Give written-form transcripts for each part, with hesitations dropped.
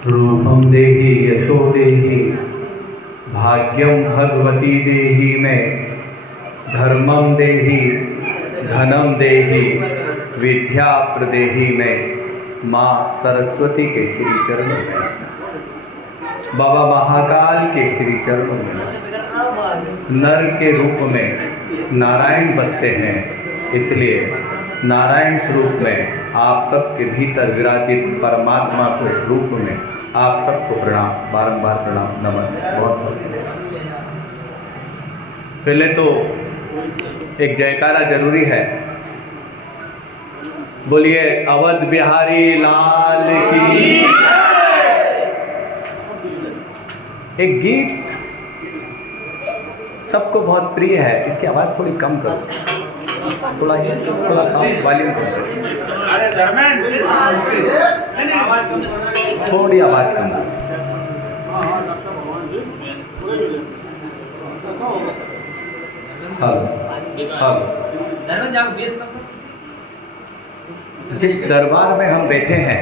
रूपम देहि यशो देहि भाग्यम भगवती देहि में धर्मम देहि धनम देहि विद्या प्रदेहि में माँ सरस्वती के श्री चरणों में, बाबा महाकाल के श्री चरणों में नर के रूप में नारायण बसते हैं, इसलिए नारायण स्वरूप में आप सबके भीतर विराजित परमात्मा के रूप में आप सबको प्रणाम, बारंबार प्रणाम, नमन, बहुत बहुत। पहले तो एक जयकारा जरूरी है। बोलिए अवध बिहारी लाल की। एक गीत सबको बहुत प्रिय है, इसकी आवाज़ थोड़ी कम करो, थोड़ा साउंड वॉल्यूम करो, थोड़ी आवाज़ कम करो। जिस दरबार में हम बैठे हैं,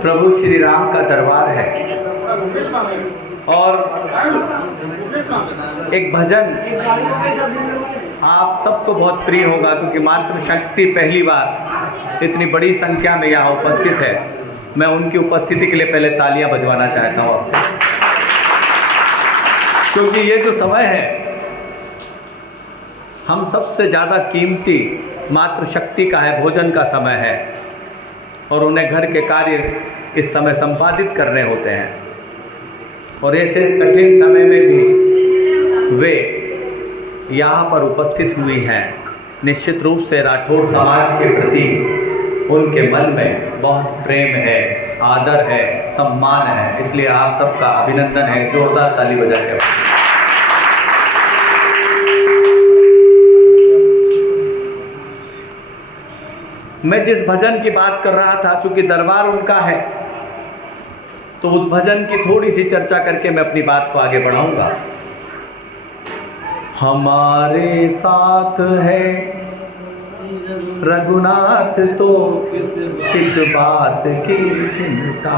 प्रभु श्री राम का दरबार है, और एक भजन आप सबको बहुत प्रिय होगा, क्योंकि मातृशक्ति पहली बार इतनी बड़ी संख्या में यहाँ उपस्थित है। मैं उनकी उपस्थिति के लिए पहले तालियां बजवाना चाहता हूँ आपसे, क्योंकि ये जो समय है, हम सबसे ज़्यादा कीमती मातृशक्ति का है, भोजन का समय है, और उन्हें घर के कार्य इस समय संपादित करने होते हैं, और ऐसे कठिन समय में भी वे यहाँ पर उपस्थित हुई हैं। निश्चित रूप से राठौड़ समाज के प्रति उनके मन में बहुत प्रेम है, आदर है, सम्मान है, इसलिए आप सबका अभिनंदन है। जोरदार ताली बजा के। मैं जिस भजन की बात कर रहा था, चूंकि दरबार उनका है, तो उस भजन की थोड़ी सी चर्चा करके मैं अपनी बात को आगे बढ़ाऊंगा। हमारे साथ है रघुनाथ तो किस बात की चिंता,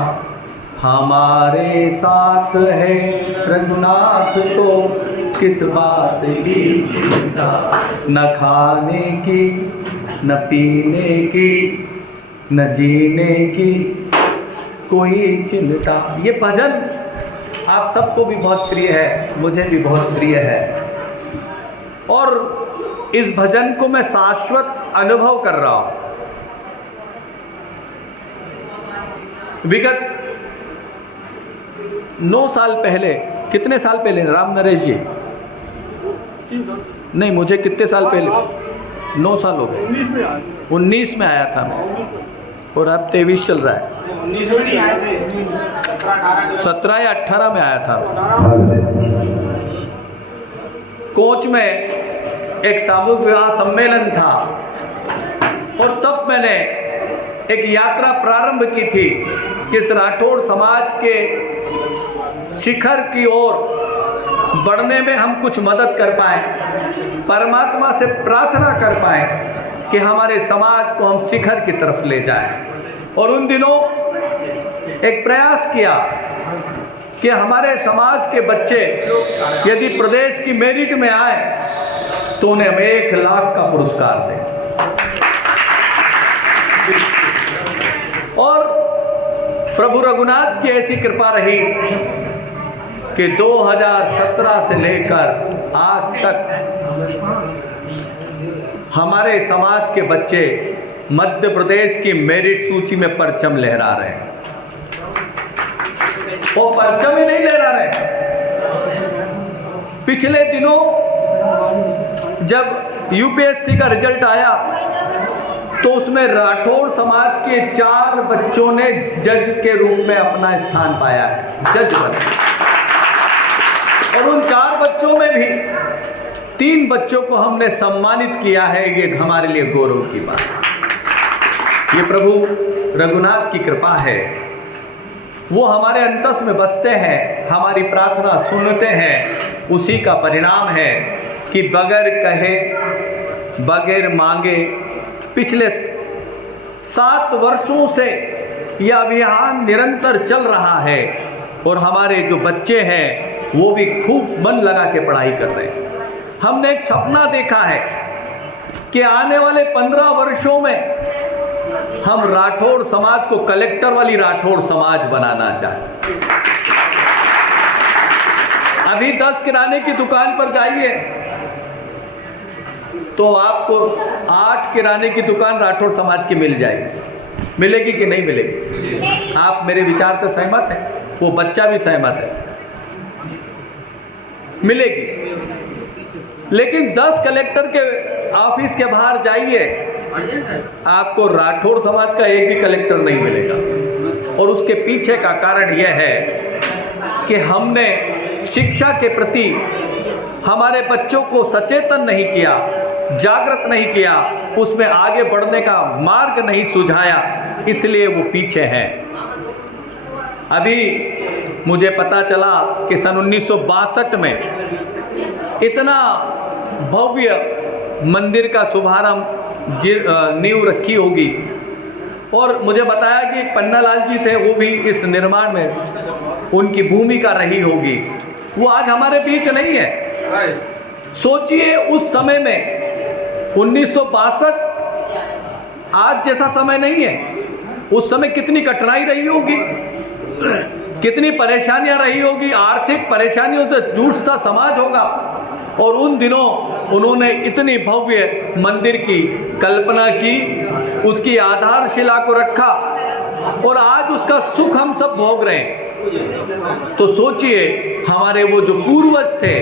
हमारे साथ है रघुनाथ तो किस बात की चिंता, न खाने की न पीने की न जीने की कोई चिंता। ये भजन आप सबको भी बहुत प्रिय है, मुझे भी बहुत प्रिय है, और इस भजन को मैं शाश्वत अनुभव कर रहा हूँ। विगत 9 साल पहले, कितने साल पहले राम नरेश जी? नहीं, मुझे कितने साल पहले? 9 साल हो गए। 19 में आया था मैं, और अब 23 चल रहा है। 17 या 18 में आया था। कोच में एक सामूहिक विवाह सम्मेलन था, और तब मैंने एक यात्रा प्रारंभ की थी कि इस राठौड़ समाज के शिखर की ओर बढ़ने में हम कुछ मदद कर पाएं, परमात्मा से प्रार्थना कर पाएं कि हमारे समाज को हम शिखर की तरफ ले जाएं। और उन दिनों एक प्रयास किया कि हमारे समाज के बच्चे यदि प्रदेश की मेरिट में आए तो उन्हें हम 1 लाख का पुरस्कार दें। और प्रभु रघुनाथ की ऐसी कृपा रही कि 2017 से लेकर आज तक हमारे समाज के बच्चे मध्य प्रदेश की मेरिट सूची में परचम लहरा रहे हैं। वो परचम ही नहीं लहरा रहे। पिछले दिनों जब यूपीएससी का रिजल्ट आया तो उसमें राठौड़ समाज के 4 बच्चों ने जज के रूप में अपना स्थान पाया है, जज बने। और उन 4 बच्चों में भी 3 बच्चों को हमने सम्मानित किया है। ये हमारे लिए गौरव की बात है। ये प्रभु रघुनाथ की कृपा है। वो हमारे अंतस में बसते हैं, हमारी प्रार्थना सुनते हैं। उसी का परिणाम है कि बगैर कहे, बगैर मांगे पिछले 7 वर्षों से यह अभियान निरंतर चल रहा है और हमारे जो बच्चे हैं वो भी खूब मन लगा के पढ़ाई कर रहे हैं। हमने एक सपना देखा है कि आने वाले 15 वर्षों में हम राठौड़ समाज को कलेक्टर वाली राठौड़ समाज बनाना चाहते हैं। अभी 10 किराने की दुकान पर जाइए तो आपको 8 किराने की दुकान राठौड़ समाज की मिल जाएगी। मिलेगी कि नहीं मिलेगी? आप मेरे विचार से सहमत हैं? वो बच्चा भी सहमत है, मिलेगी। लेकिन 10 कलेक्टर के ऑफिस के बाहर जाइए, आपको राठौड़ समाज का एक भी कलेक्टर नहीं मिलेगा। और उसके पीछे का कारण यह है कि हमने शिक्षा के प्रति हमारे बच्चों को सचेतन नहीं किया, जागृत नहीं किया, उसमें आगे बढ़ने का मार्ग नहीं सुझाया, इसलिए वो पीछे हैं। अभी मुझे पता चला कि सन 1962 में इतना भव्य मंदिर का शुभारंभ नींव रखी होगी और मुझे बताया कि पन्नालाल जी थे, वो भी इस निर्माण में उनकी भूमिका रही होगी। वो आज हमारे बीच नहीं है। सोचिए उस समय में 1962 आज जैसा समय नहीं है। उस समय कितनी कठिनाई रही होगी, कितनी परेशानियां रही होगी, आर्थिक परेशानियों से जूझता समाज होगा। और उन दिनों उन्होंने इतनी भव्य मंदिर की कल्पना की, उसकी आधारशिला को रखा और आज उसका सुख हम सब भोग रहे हैं। तो सोचिए हमारे वो जो पूर्वज थे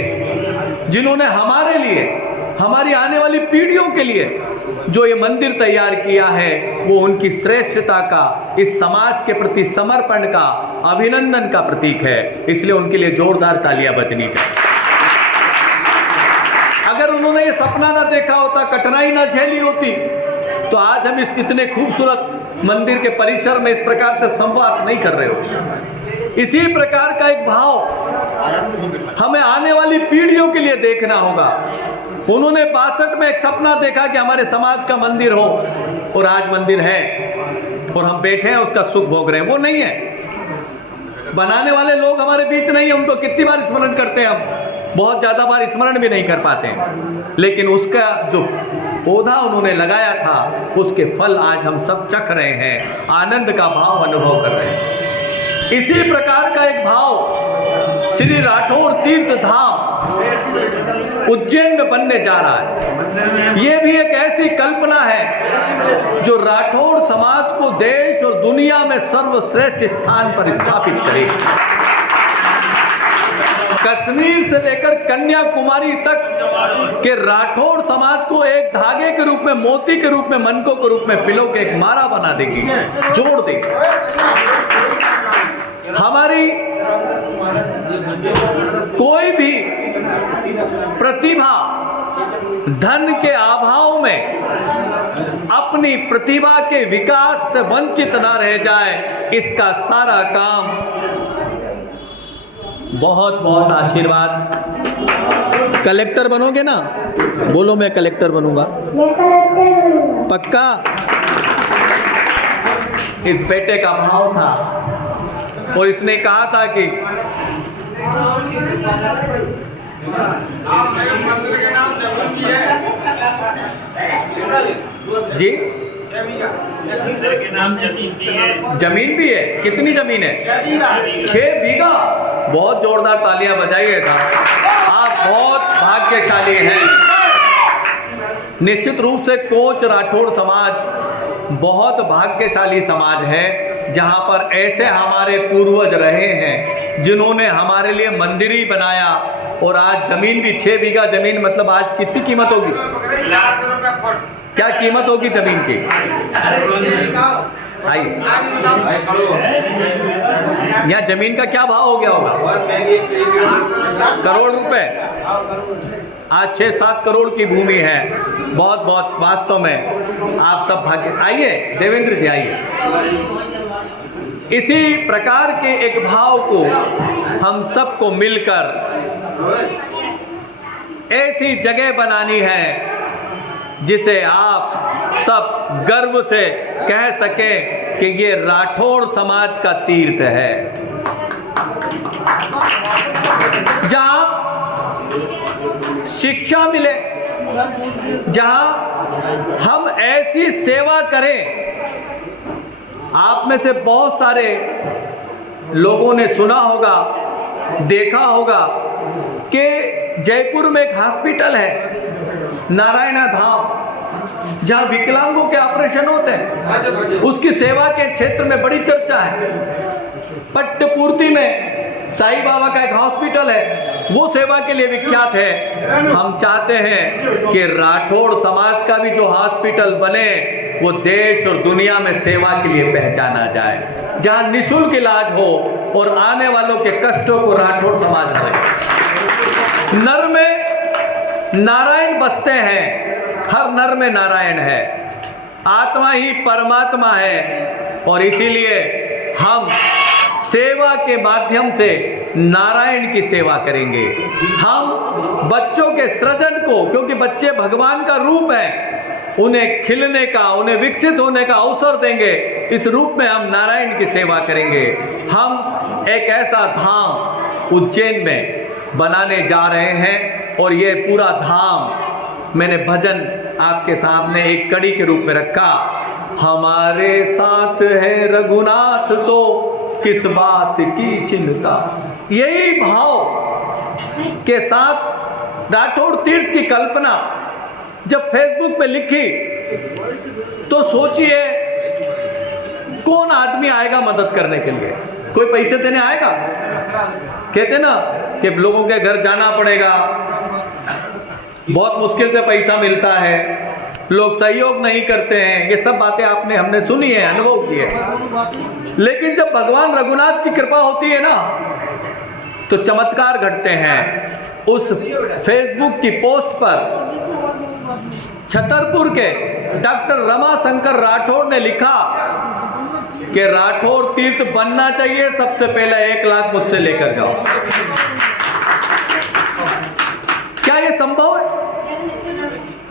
जिन्होंने हमारे लिए, हमारी आने वाली पीढ़ियों के लिए जो ये मंदिर तैयार किया है, वो उनकी श्रेष्ठता का, इस समाज के प्रति समर्पण का, अभिनंदन का प्रतीक है। इसलिए उनके लिए जोरदार तालियां बजनी चाहिए। अगर उन्होंने ये सपना ना देखा होता, कठिनाई ना झेली होती, तो आज हम इस इतने खूबसूरत मंदिर के परिसर में इस प्रकार से संवाद नहीं कर रहे होते। इसी प्रकार का एक भाव हमें आने वाली पीढ़ियों के लिए देखना होगा। उन्होंने 62 में एक सपना देखा कि हमारे समाज का मंदिर हो, और आज मंदिर है और हम बैठे हैं उसका सुख भोग रहे हैं। वो नहीं है, बनाने वाले लोग हमारे बीच नहीं है। उनको कितनी बार स्मरण करते हैं हम, बहुत ज़्यादा बार स्मरण भी नहीं कर पाते हैं। लेकिन उसका जो पौधा उन्होंने लगाया था, उसके फल आज हम सब चख रहे हैं, आनंद का भाव अनुभव कर रहे हैं। इसी प्रकार का एक भाव श्री राठौड़ तीर्थ धाम उज्जैन में बनने जा रहा है। ये भी एक ऐसी कल्पना है जो राठौड़ समाज को देश और दुनिया में सर्वश्रेष्ठ स्थान पर स्थापित करेगी। कश्मीर से लेकर कन्याकुमारी तक के राठौड़ समाज को एक धागे के रूप में, मोती के रूप में, मनकों के रूप में पिलो के एक माला बना देगी, जोड़ देगी। हमारी कोई भी प्रतिभा धन के अभाव में अपनी प्रतिभा के विकास से वंचित ना रह जाए, इसका सारा काम बहुत बहुत आशीर्वाद। कलेक्टर बनोगे ना? बोलो मैं कलेक्टर बनूंगा। पक्का? इस बेटे का भाव था और इसने कहा था कि जी जमीन भी है। कितनी जमीन है? 6 बीघा। बहुत जोरदार तालियां बजाइए साहब, आप बहुत भाग्यशाली हैं। निश्चित रूप से कोच राठौड़ समाज बहुत भाग्यशाली समाज है, जहां पर ऐसे हमारे पूर्वज रहे हैं जिन्होंने हमारे लिए मंदिर ही बनाया। और आज जमीन भी 6 बीघा जमीन, मतलब आज कितनी कीमत होगी? क्या कीमत होगी जमीन की? आइए, यहाँ जमीन का क्या भाव हो गया होगा? करोड़ रुपए। आज 6-7 करोड़ की भूमि है। बहुत बहुत वास्तव में आप सब भाग्य। आइए देवेंद्र जी, आइए। इसी प्रकार के एक भाव को हम सबको मिलकर ऐसी जगह बनानी है जिसे आप सब गर्व से कह सकें कि ये राठौड़ समाज का तीर्थ है, जहां शिक्षा मिले, जहां हम ऐसी सेवा करें। आप में से बहुत सारे लोगों ने सुना होगा, देखा होगा कि जयपुर में एक हॉस्पिटल है नारायणा धाम, जहां विकलांगों के ऑपरेशन होते हैं। उसकी सेवा के क्षेत्र में बड़ी चर्चा है। पट्टपूर्ति में साईं बाबा का एक हॉस्पिटल है, वो सेवा के लिए विख्यात है। हम चाहते हैं कि राठौड़ समाज का भी जो हॉस्पिटल बने वो देश और दुनिया में सेवा के लिए पहचाना जाए, जहां निःशुल्क इलाज हो और आने वालों के कष्टों को राठौड़ समाज भरे। नर में नारायण बसते हैं, हर नर में नारायण है, आत्मा ही परमात्मा है, और इसीलिए हम सेवा के माध्यम से नारायण की सेवा करेंगे। हम बच्चों के सृजन को, क्योंकि बच्चे भगवान का रूप है, उन्हें खिलने का, उन्हें विकसित होने का अवसर देंगे। इस रूप में हम नारायण की सेवा करेंगे। हम एक ऐसा धाम उज्जैन में बनाने जा रहे हैं, और ये पूरा धाम मैंने भजन आपके सामने एक कड़ी के रूप में रखा। हमारे साथ है रघुनाथ तो किस बात की चिंता। यही भाव के साथ राठौड़ तीर्थ की कल्पना जब फेसबुक पे लिखी तो सोचिए कौन आदमी आएगा मदद करने के लिए। कोई पैसे देने आएगा? कहते ना कि लोगों के घर जाना पड़ेगा, बहुत मुश्किल से पैसा मिलता है, लोग सहयोग नहीं करते हैं। ये सब बातें आपने हमने सुनी है, अनुभव की है। लेकिन जब भगवान रघुनाथ की कृपा होती है ना तो चमत्कार घटते हैं। उस फेसबुक की पोस्ट पर छतरपुर के डॉक्टर रमाशंकर राठौड़ ने लिखा कि राठौड़ तीर्थ बनना चाहिए, सबसे पहले 1 लाख मुझसे लेकर जाओ। क्या ये संभव है?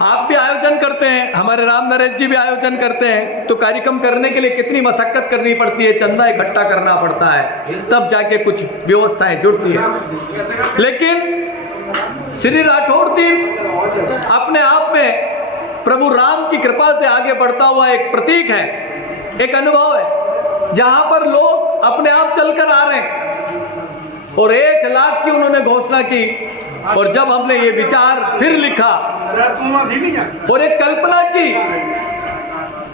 आप भी आयोजन करते हैं, हमारे राम नरेश जी भी आयोजन करते हैं, तो कार्यक्रम करने के लिए कितनी मशक्कत करनी पड़ती है, चंदा इकट्ठा करना पड़ता है, तब जाके कुछ व्यवस्थाएं जुड़ती है। लेकिन श्री राठौड़ तीर्थ अपने आप में प्रभु राम की कृपा से आगे बढ़ता हुआ एक प्रतीक है, एक अनुभव है, जहां पर लोग अपने आप चलकर आ रहे हैं। और 1 लाख की उन्होंने घोषणा की, और जब हमने ये विचार फिर लिखा और एक कल्पना की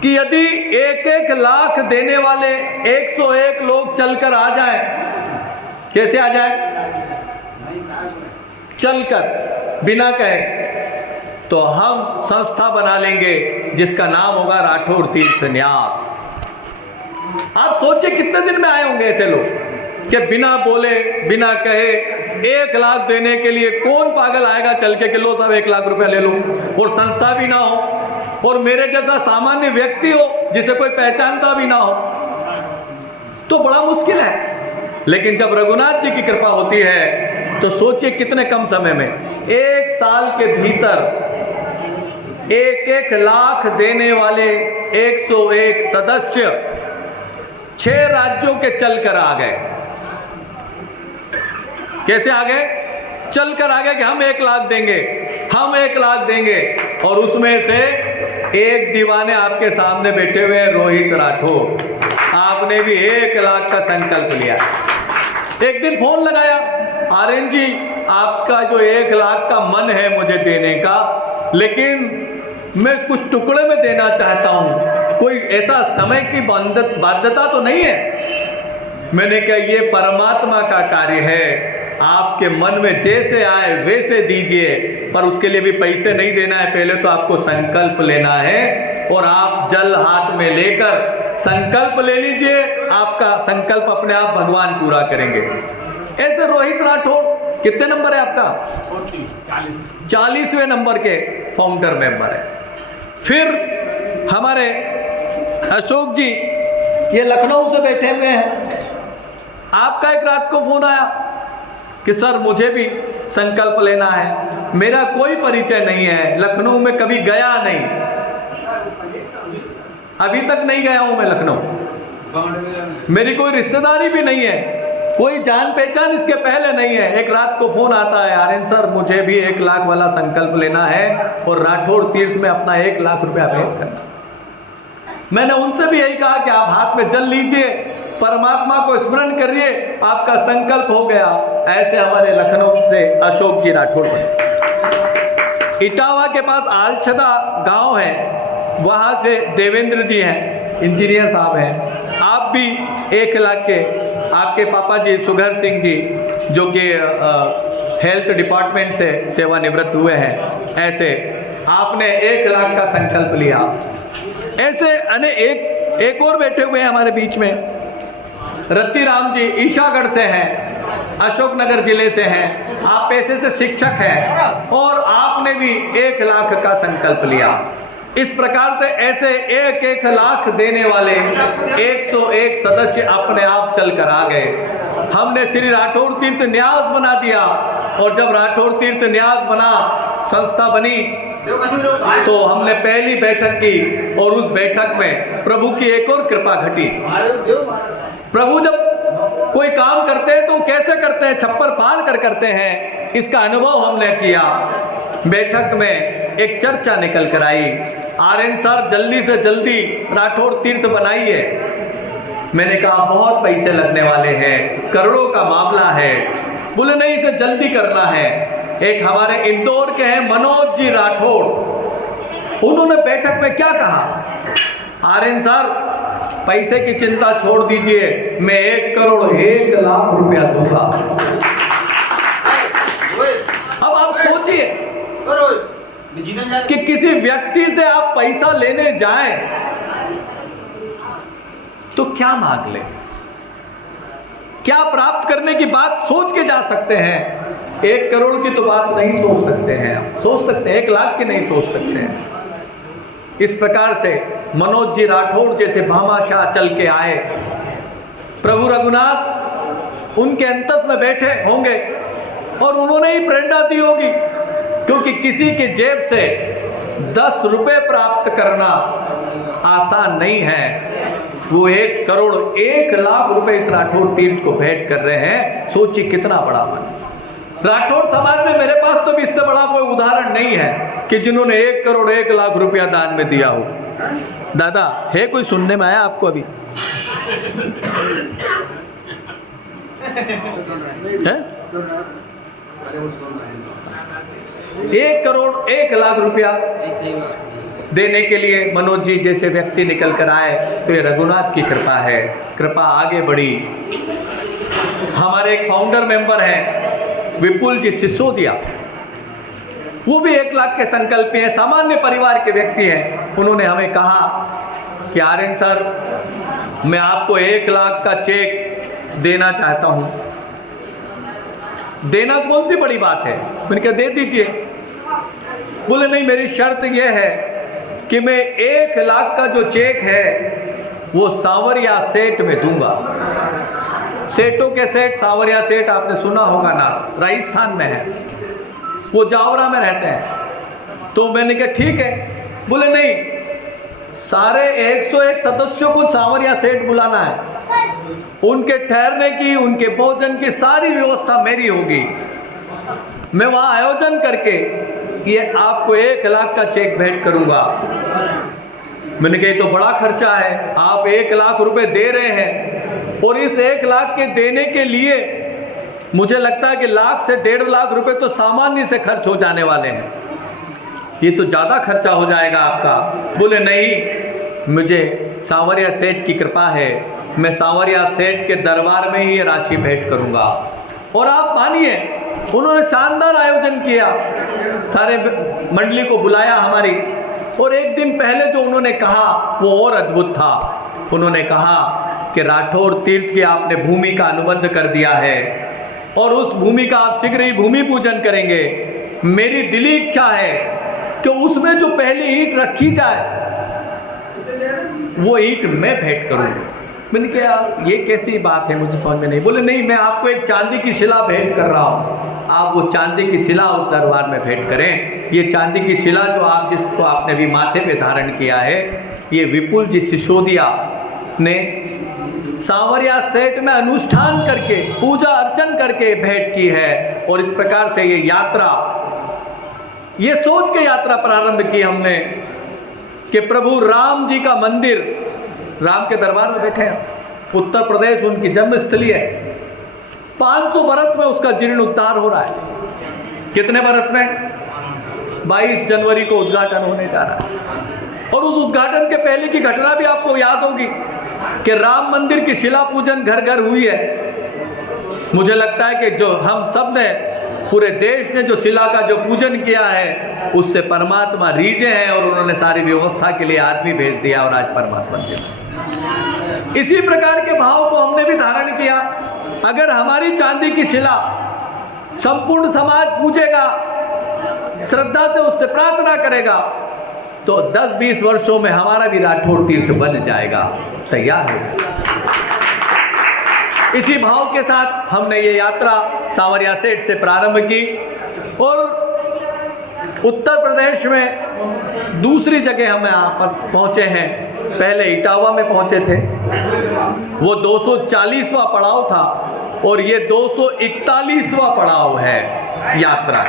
कि यदि 1-1 लाख देने वाले 101 लोग चलकर आ जाएं, कैसे आ जाएं? चलकर, बिना कहे, तो हम संस्था बना लेंगे जिसका नाम होगा राठौड़ तीर्थ न्यास। आप सोचिए कितने दिन में आए होंगे ऐसे लोग कि बिना बोले, बिना कहे 1 लाख देने के लिए कौन पागल आएगा चल के कि लो सब 1 लाख रुपया ले लो, और संस्था भी ना हो और मेरे जैसा सामान्य व्यक्ति हो जिसे कोई पहचानता भी ना हो, तो बड़ा मुश्किल है। लेकिन जब रघुनाथ जी की कृपा होती है तो सोचिए कितने कम समय में 1 साल के भीतर 1-1 लाख देने वाले 101 सदस्य 6 राज्यों के चलकर आ गए। कैसे आ गए? चलकर आ गए कि हम 1 लाख देंगे, हम 1 लाख देंगे। और उसमें से एक दीवाने आपके सामने बैठे हुए हैं, रोहित राठौड़। आपने भी 1 लाख का संकल्प लिया। एक दिन फोन लगाया, आर्यन जी आपका जो 1 लाख का मन है मुझे देने का, लेकिन मैं कुछ टुकड़े में देना चाहता हूँ, कोई ऐसा समय की बाध्यता तो नहीं है? मैंने कहा ये परमात्मा का कार्य है, आपके मन में जैसे आए वैसे दीजिए, पर उसके लिए भी पैसे नहीं देना है, पहले तो आपको संकल्प लेना है। और आप जल हाथ में लेकर संकल्प ले लीजिए, आपका संकल्प अपने आप भगवान पूरा करेंगे। ऐसे रोहित राठौड़ कितने नंबर है आपका? 40वें नंबर के फाउंडर मेंबर है। फिर हमारे अशोक जी ये लखनऊ से बैठे हुए हैं। आपका एक रात को फोन आया कि सर मुझे भी संकल्प लेना है, मेरा कोई परिचय नहीं है, लखनऊ में कभी गया नहीं, अभी तक नहीं गया हूं मैं लखनऊ, मेरी कोई रिश्तेदारी भी नहीं है, कोई जान पहचान इसके पहले नहीं है। एक रात को फोन आता है, आर्यन सर मुझे भी 1 लाख वाला संकल्प लेना है और राठौड़ तीर्थ में अपना 1 लाख रुपया भेंट करना। मैंने उनसे भी यही कहा कि आप हाथ में जल लीजिए, परमात्मा को स्मरण करिए, आपका संकल्प हो गया। ऐसे हमारे लखनऊ से अशोक जी राठौड़ बने। इटावा के पास आलछदा गांव है, वहां से देवेंद्र जी हैं, इंजीनियर साहब हैं। आप भी 1 लाख के, आपके पापा जी सुघर सिंह जी जो कि हेल्थ डिपार्टमेंट से सेवानिवृत्त हुए हैं, ऐसे आपने 1 लाख का संकल्प लिया। ऐसे एक और बैठे हुए हैं हमारे बीच में, रत्ती राम जी ईशागढ़ से हैं, अशोकनगर जिले से हैं, आप पेशे से शिक्षक हैं और आपने भी 1 लाख का संकल्प लिया। इस प्रकार से ऐसे 1-1 लाख देने वाले 101 सदस्य अपने आप चल कर आ गए। हमने श्री राठौड़ तीर्थ न्यास बना दिया और जब राठौड़ तीर्थ न्यास बना, संस्था बनी, तो हमने पहली बैठक की और उस बैठक में प्रभु की एक और कृपा घटी। प्रभु जब कोई काम करते हैं तो कैसे करते हैं, छप्पर फाड़ कर करते हैं, इसका अनुभव हमने किया। बैठक में एक चर्चा निकल कर आई, आर्यन सर जल्दी से जल्दी राठौड़ तीर्थ बनाइए। मैंने कहा बहुत पैसे लगने वाले हैं, करोड़ों का मामला है। बोले नहीं, इसे जल्दी करना है। एक हमारे इंदौर के हैं मनोज जी राठौड़, उन्होंने बैठक में क्या कहा, आर्यन सर पैसे की चिंता छोड़ दीजिए, मैं 1 करोड़ 1 लाख रुपया दूंगा। अब आप सोचिए कि किसी व्यक्ति से आप पैसा लेने जाएं तो क्या मांग ले, क्या प्राप्त करने की बात सोच के जा सकते हैं। 1 करोड़ की तो बात नहीं सोच सकते हैं, सोच सकते हैं 1 लाख की नहीं सोच सकते हैं। इस प्रकार से मनोज जी राठौड़ जैसे भामाशाह चल के आए, प्रभु रघुनाथ उनके अंतस में बैठे होंगे और उन्होंने ही प्रेरणा दी होगी, क्योंकि किसी के जेब से 10 रुपए प्राप्त करना आसान नहीं है। वो 1 करोड़ 1 लाख रुपए इस राठौड़ तीर्थ को भेंट कर रहे हैं। सोचिए कितना बड़ा मन। राठौड़ समाज में मेरे पास तो भी इससे बड़ा कोई उदाहरण नहीं है कि जिन्होंने 1 करोड़ 1 लाख रुपया दान में दिया हो। दादा है कोई सुनने में आया आपको अभी है? 1 करोड़ 1 लाख रुपया देने के लिए मनोज जी जैसे व्यक्ति निकल कर आए, तो ये रघुनाथ की कृपा है। कृपा आगे बढ़ी। हमारे एक फाउंडर मेंबर हैं विपुल जी सिसोदिया, वो भी 1 लाख के संकल्प हैं, सामान्य परिवार के व्यक्ति हैं। उन्होंने हमें कहा कि आर्यन सर मैं आपको 1 लाख का चेक देना चाहता हूं। देना कौन सी बड़ी बात है, मैंने कहा दे दीजिए। बोले नहीं, मेरी शर्त यह है कि मैं 1 लाख का जो चेक है वो सांवरिया सेठ में दूंगा। सेठों के सेठ, सांवरिया सेठ आपने सुना होगा ना, राजस्थान में है, वो जावरा में रहते हैं। तो मैंने कहा ठीक है। बोले नहीं, सारे 101 सदस्यों को सांवरिया सेठ बुलाना है, उनके ठहरने की, उनके भोजन की सारी व्यवस्था मेरी होगी। मैं वहाँ आयोजन करके ये आपको 1 लाख का चेक भेंट करूँगा। मैंने कहा तो बड़ा खर्चा है, आप 1 लाख रुपए दे रहे हैं और इस 1 लाख के देने के लिए मुझे लगता है कि लाख से 1.5 लाख रुपए तो सामान्य से खर्च हो जाने वाले हैं, ये तो ज़्यादा खर्चा हो जाएगा आपका। बोले नहीं, मुझे सांवरिया सेठ की कृपा है, मैं सांवरिया सेठ के दरबार में ही ये राशि भेंट करूँगा। और आप मानिए, उन्होंने शानदार आयोजन किया, सारे मंडली को बुलाया हमारी, और एक दिन पहले जो उन्होंने कहा वो और अद्भुत था। उन्होंने कहा कि राठौड़ तीर्थ की आपने भूमि का अनुबंध कर दिया है और उस भूमि का आप शीघ्र ही भूमि पूजन करेंगे। मेरी दिली इच्छा है कि उसमें जो पहली ईंट रखी जाए वो ईंट मैं भेंट करूँगा। मैंने कहा ये कैसी बात है, मुझे समझ में नहीं। बोले नहीं, मैं आपको एक चांदी की शिला भेंट कर रहा हूँ, आप वो चांदी की शिला उस दरबार में भेंट करें। ये चांदी की शिला जो आप जिसको आपने भी माथे पे धारण किया है, ये विपुल जी सिसोदिया ने सांवरिया सेठ में अनुष्ठान करके, पूजा अर्चन करके भेंट की है। और इस प्रकार से ये यात्रा, ये सोच के यात्रा प्रारंभ की हमने कि प्रभु राम जी का मंदिर, राम के दरबार में बैठे हैं, उत्तर प्रदेश उनकी जन्मस्थली है, 500 बरस में उसका जीर्णोद्धार हो रहा है। कितने बरस में? 22 जनवरी को उद्घाटन होने जा रहा है। और उस उद्घाटन के पहले की घटना भी आपको याद होगी कि राम मंदिर की शिला पूजन घर घर हुई है। मुझे लगता है कि जो हम सब ने, पूरे देश ने जो शिला का जो पूजन किया है, उससे परमात्मा रीझे हैं और उन्होंने सारी व्यवस्था के लिए आदमी भेज दिया और आज परमात्मा के। इसी प्रकार के भाव को हमने भी धारण किया। अगर हमारी चांदी की शिला संपूर्ण समाज पूजेगा, श्रद्धा से उससे प्रार्थना करेगा, तो 10-20 वर्षों में हमारा भी राठौर तीर्थ बन जाएगा, तैयार हो जाएगा। इसी भाव के साथ हमने ये यात्रा सांवरिया सेठ से प्रारंभ की और उत्तर प्रदेश में दूसरी जगह हम यहाँ पर पहुँचे हैं। पहले इटावा में पहुँचे थे, वो 240वां पड़ाव था और ये 241वां पड़ाव है यात्रा।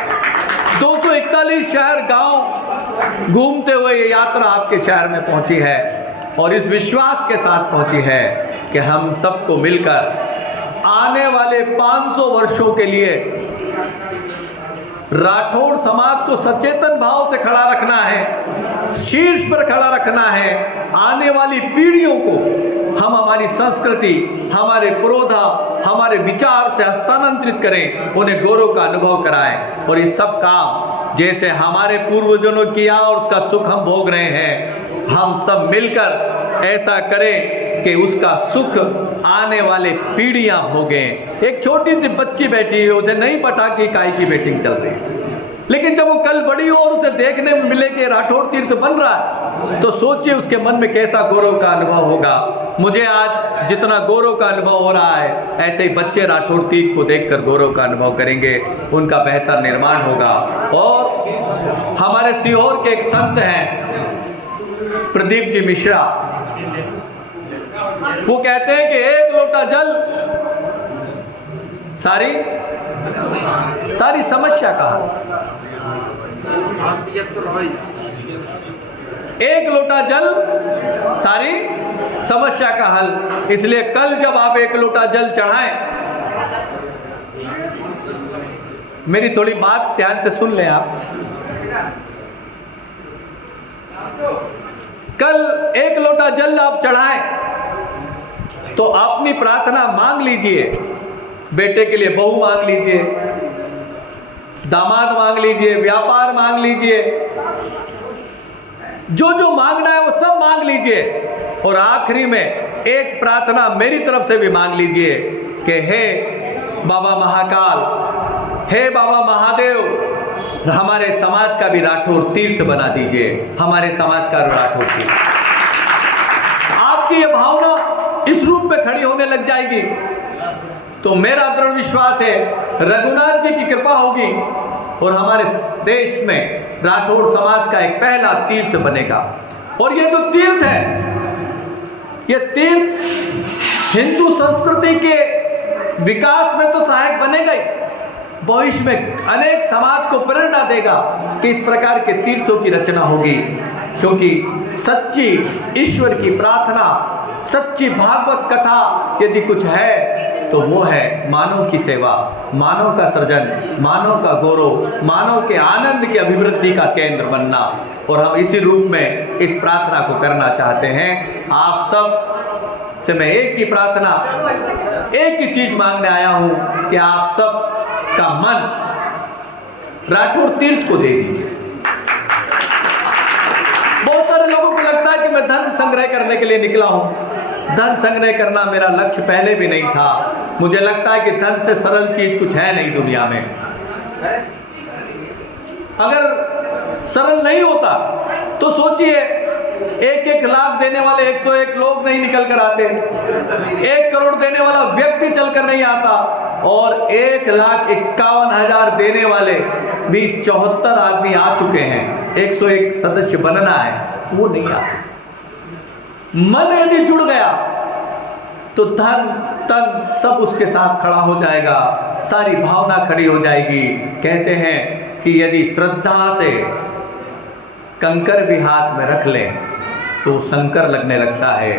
241 शहर गांव घूमते हुए ये यात्रा आपके शहर में पहुंची है और इस विश्वास के साथ पहुंची है कि हम सबको मिलकर आने वाले 500 वर्षों के लिए राठौड़ समाज को सचेतन भाव से खड़ा रखना है, शीर्ष पर खड़ा रखना है। आने वाली पीढ़ियों को हम हमारी संस्कृति, हमारे पुरोधा, हमारे विचार से हस्तांतरित करें, उन्हें गौरव का अनुभव कराएं। और ये सब काम जैसे हमारे पूर्वजों ने किया और उसका सुख हम भोग रहे हैं, हम सब मिलकर ऐसा करें कि उसका सुख आने वाले पीढ़ियां भोगें। एक छोटी सी बच्ची बैठी है, उसे नहीं पता कि काय की बैटिंग चल रही है, लेकिन जब वो कल बड़ी हो और उसे देखने में मिले कि राठौड़ तीर्थ बन रहा है, तो सोचिए उसके मन में कैसा गौरव का अनुभव होगा। मुझे आज जितना गौरव का अनुभव हो रहा है, ऐसे ही बच्चे राठौड़ तीर्थ को देखकर गौरव का अनुभव करेंगे, उनका बेहतर निर्माण होगा। और हमारे सीहोर के एक संत हैं प्रदीप जी मिश्रा, वो कहते हैं कि एक लोटा जल सारी समस्या का हल। एक लोटा जल सारी समस्या का हल। इसलिए कल जब आप एक लोटा जल चढ़ाएं, मेरी थोड़ी बात ध्यान से सुन लें आप। कल एक लोटा जल आप चढ़ाएं तो अपनी प्रार्थना मांग लीजिए। बेटे के लिए बहू मांग लीजिए, दामाद मांग लीजिए, व्यापार मांग लीजिए, जो जो मांगना है वो सब मांग लीजिए। और आखिरी में एक प्रार्थना मेरी तरफ से भी मांग लीजिए कि हे बाबा महाकाल, हे बाबा महादेव, हमारे समाज का भी राठौड़ तीर्थ बना दीजिए, हमारे समाज का राठौड़ तीर्थ। आपकी ये भावना इस रूप में खड़ी होने लग जाएगी तो मेरा दृढ़ विश्वास है रघुनाथ जी की कृपा होगी और हमारे देश में राठौड़ समाज का एक पहला तीर्थ बनेगा। और ये जो तीर्थ है, ये तीर्थ हिंदू संस्कृति के विकास में तो सहायक बनेगा ही, भविष्य में अनेक समाज को प्रेरणा देगा कि इस प्रकार के तीर्थों की रचना होगी। क्योंकि सच्ची ईश्वर की प्रार्थना, सच्ची भागवत कथा यदि कुछ है तो वो है मानव की सेवा, मानव का सृजन, मानव का गौरव, मानव के आनंद की अभिवृद्धि का केंद्र बनना। और हम इसी रूप में इस प्रार्थना को करना चाहते हैं। आप सब से मैं एक ही प्रार्थना, एक ही चीज मांगने आया हूँ कि आप सब का मन राठौड़ तीर्थ को दे दीजिए। बहुत सारे लोगों को लगता है कि मैं धन संग्रह करने के लिए निकला हूँ। धन संग्रह करना मेरा लक्ष्य पहले भी नहीं था। मुझे लगता है कि धन से सरल चीज कुछ है नहीं दुनिया में। अगर सरल नहीं होता तो सोचिए 1-1 लाख देने वाले 101 लोग नहीं निकल कर आते, 1 करोड़ देने वाला व्यक्ति चलकर नहीं आता, और 1,51,000 देने वाले भी 74 आदमी आ चुके हैं। 101 सदस्य बनना है, वो नहीं आते। मन यदि जुड़ गया तो धन तन सब उसके साथ खड़ा हो जाएगा, सारी भावना खड़ी हो जाएगी। कहते हैं कि यदि श्रद्धा से कंकर भी हाथ में रख लें तो शंकर लगने लगता है,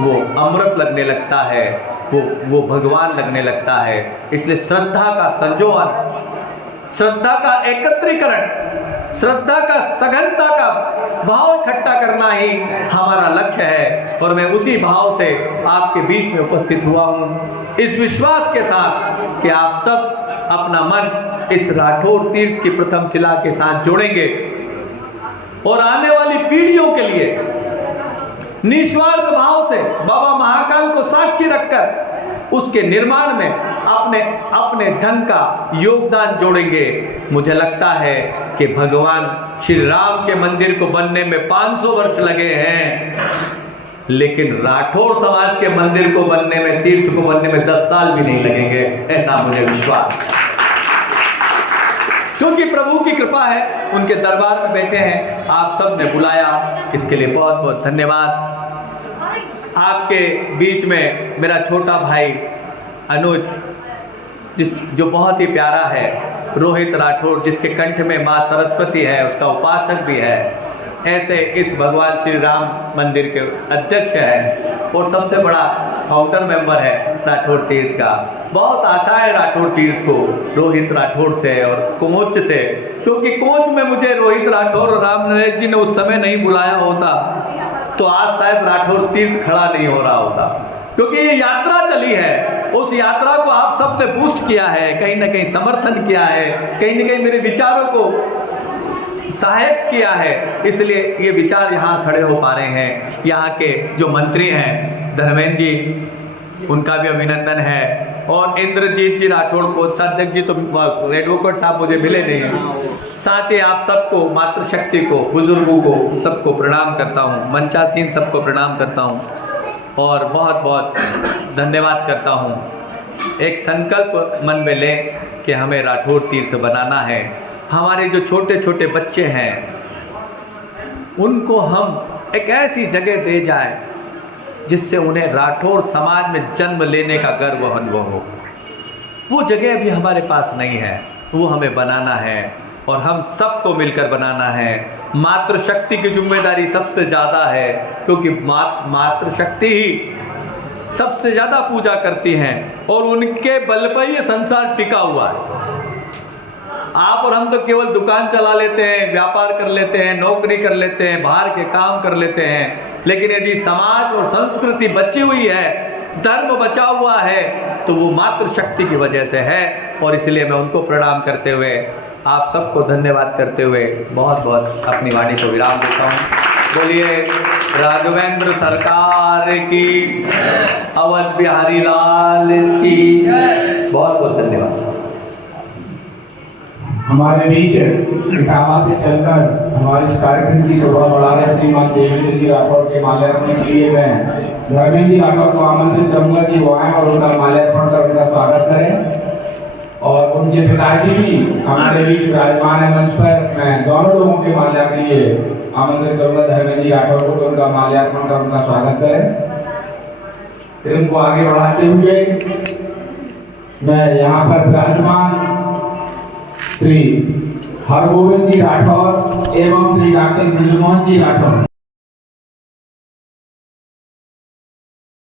वो अमृत लगने लगता है, वो भगवान लगने लगता है। इसलिए श्रद्धा का संजोवन, श्रद्धा का एकत्रीकरण, श्रद्धा का सघनता का भाव इकट्ठा करना ही हमारा लक्ष्य है। और मैं उसी भाव से आपके बीच में उपस्थित हुआ हूँ, इस विश्वास के साथ कि आप सब अपना मन इस राठौर तीर्थ की प्रथम शिला के साथ जोड़ेंगे और आने वाली पीढ़ियों के लिए निस्वार्थ भाव से बाबा महाकाल को साक्षी रखकर उसके निर्माण में अपने ढंग का योगदान जोड़ेंगे। मुझे लगता है कि भगवान श्री राम के मंदिर को बनने में 500 वर्ष लगे हैं, लेकिन राठौर समाज के मंदिर को बनने में, तीर्थ को बनने में 10 साल भी नहीं लगेंगे, ऐसा मुझे विश्वास है। क्योंकि प्रभु की कृपा है, उनके दरबार में बैठे हैं, आप सब ने बुलाया, इसके लिए बहुत बहुत धन्यवाद। आपके बीच में मेरा छोटा भाई अनुज, जो बहुत ही प्यारा है, रोहित राठौर, जिसके कंठ में माँ सरस्वती है, उसका उपासक भी है, ऐसे इस भगवान श्री राम मंदिर के अध्यक्ष हैं और सबसे बड़ा फाउंडर मेंबर है राठौर तीर्थ का। बहुत आशा है राठौर तीर्थ को रोहित राठौर से और कोंच से, क्योंकि कोंच में मुझे रोहित राठौर और राम नरेश जी ने उस समय नहीं बुलाया होता तो आज शायद राठौर तीर्थ खड़ा नहीं हो रहा होता। क्योंकि ये यात्रा चली है, उस यात्रा को आप सब ने बूस्ट किया है, कहीं ना कहीं समर्थन किया है, कहीं ना कहीं मेरे विचारों को सहायक किया है, इसलिए ये विचार यहाँ खड़े हो पा रहे हैं। यहाँ के जो मंत्री हैं धर्मेंद्र जी, उनका भी अभिनंदन है, और इंद्रजीत जी राठौड़ को साध्यक्ष जी, तो एडवोकेट साहब मुझे मिले नहीं हैं। साथ ही आप सबको, मातृशक्ति को, बुजुर्गों को, सबको प्रणाम करता हूँ, मंचासीन सबको प्रणाम करता हूँ और बहुत बहुत धन्यवाद करता हूँ। एक संकल्प मन में लें कि हमें राठौर तीर्थ बनाना है। हमारे जो छोटे छोटे बच्चे हैं उनको हम एक ऐसी जगह दे जाए जिससे उन्हें राठौर समाज में जन्म लेने का गर्व अनुभव हो। वो जगह अभी हमारे पास नहीं है, वो हमें बनाना है और हम सबको मिलकर बनाना है। मातृशक्ति की जिम्मेदारी सबसे ज़्यादा है, क्योंकि मातृशक्ति ही सबसे ज़्यादा पूजा करती हैं और उनके बल पर ये संसार टिका हुआ है। आप और हम तो केवल दुकान चला लेते हैं, व्यापार कर लेते हैं, नौकरी कर लेते हैं, बाहर के काम कर लेते हैं, लेकिन यदि समाज और संस्कृति बची हुई है, धर्म बचा हुआ है, तो वो मातृशक्ति की वजह से है। और इसलिए मैं उनको प्रणाम करते हुए, आप सबको धन्यवाद करते हुए बहुत बहुत अपनी वाणी को विराम देता हूँ। बोलिए राघवेंद्र सरकार की, अवध बिहारी लाल की। बहुत बहुत धन्यवाद। हमारे बीच इटावा से चलकर हमारे इस कार्यक्रम की शोभा बढ़ा रहे श्रीमान देवेंद्र जी राठौर के माल्यार्पण के लिए मैं धर्मेंद्र जी राठौर को आमंत्रित करूंगा कि वो आए और उनका माल्यार्पण कर उनका स्वागत करें। और उनके पिताजी भी हमारे बीच विराजमान है मंच पर। मैं दोनों लोगों के माल्यार्पण के लिए आमंत्रित करूंगा धर्मेंद्र जी राठौर को, तो उनका माल्यार्पण कर उनका स्वागत करें। फिर उनको आगे बढ़ाते हुए मैं यहाँ पर विराजमान श्री हरगोविंद जी राठौर एवं श्री डॉक्टर ब्रजमोहन जी राठौर